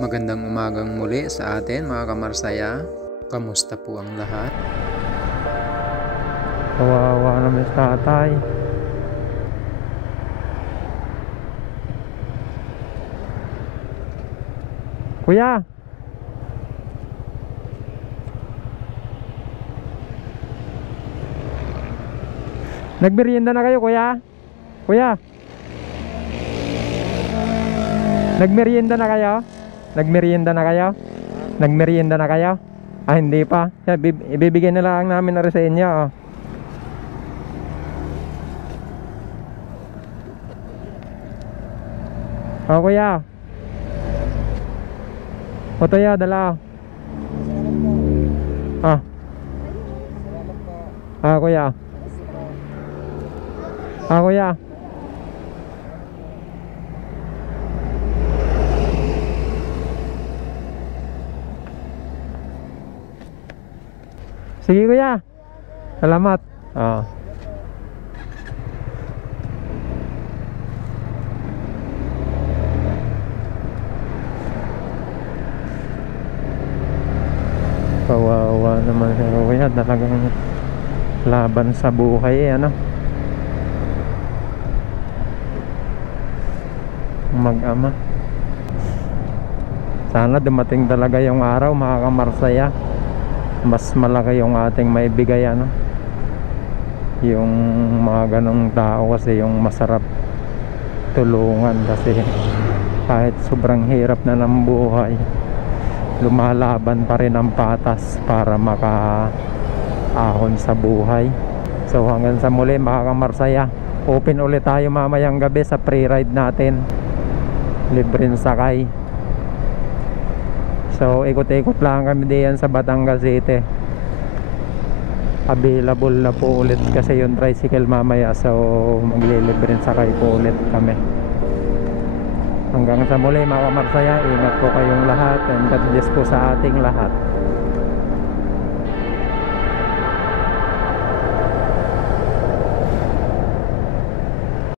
Magandang umagang muli sa atin mga kamarsaya. Kamusta po ang lahat? Kawawa naman si tatay. Kuya! Nagmerienda na kayo, kuya? Kuya! Nagmerienda na kayo? Nagmerienda na kayo? Nagmerienda na kayo? Ah, hindi pa. Ibibigay na lang namin na rin sa inyo, oh. Oh, kuya. O toya, dala. Ah. Ah, kuya. Ah, kuya. Sige, kuya. Salamat. Ah. Kawawa naman si kuya, talagang laban sa buhay, ano, mag-ama. Sana dumating talaga yung araw, mga kamarsaya, mas malaki yung ating maibigay, ano, yung mga ganong tao, kasi yung masarap tulungan, kasi kahit sobrang hirap na ng buhay, lumalaban pa rin ang patas para makaahon sa buhay. So hanggang sa muli mga kamarsaya, open ulit tayo mamayang gabi sa pre-ride natin, libreng sakay. So ikot-ikot lang kami diyan sa Batangas City. Available na po ulit kasi yung tricycle mamaya, so maglilibreng sakay po ulit kami. Hanggang sa muli mga kamarsaya, ingat po kayong lahat and God bless po sa ating lahat.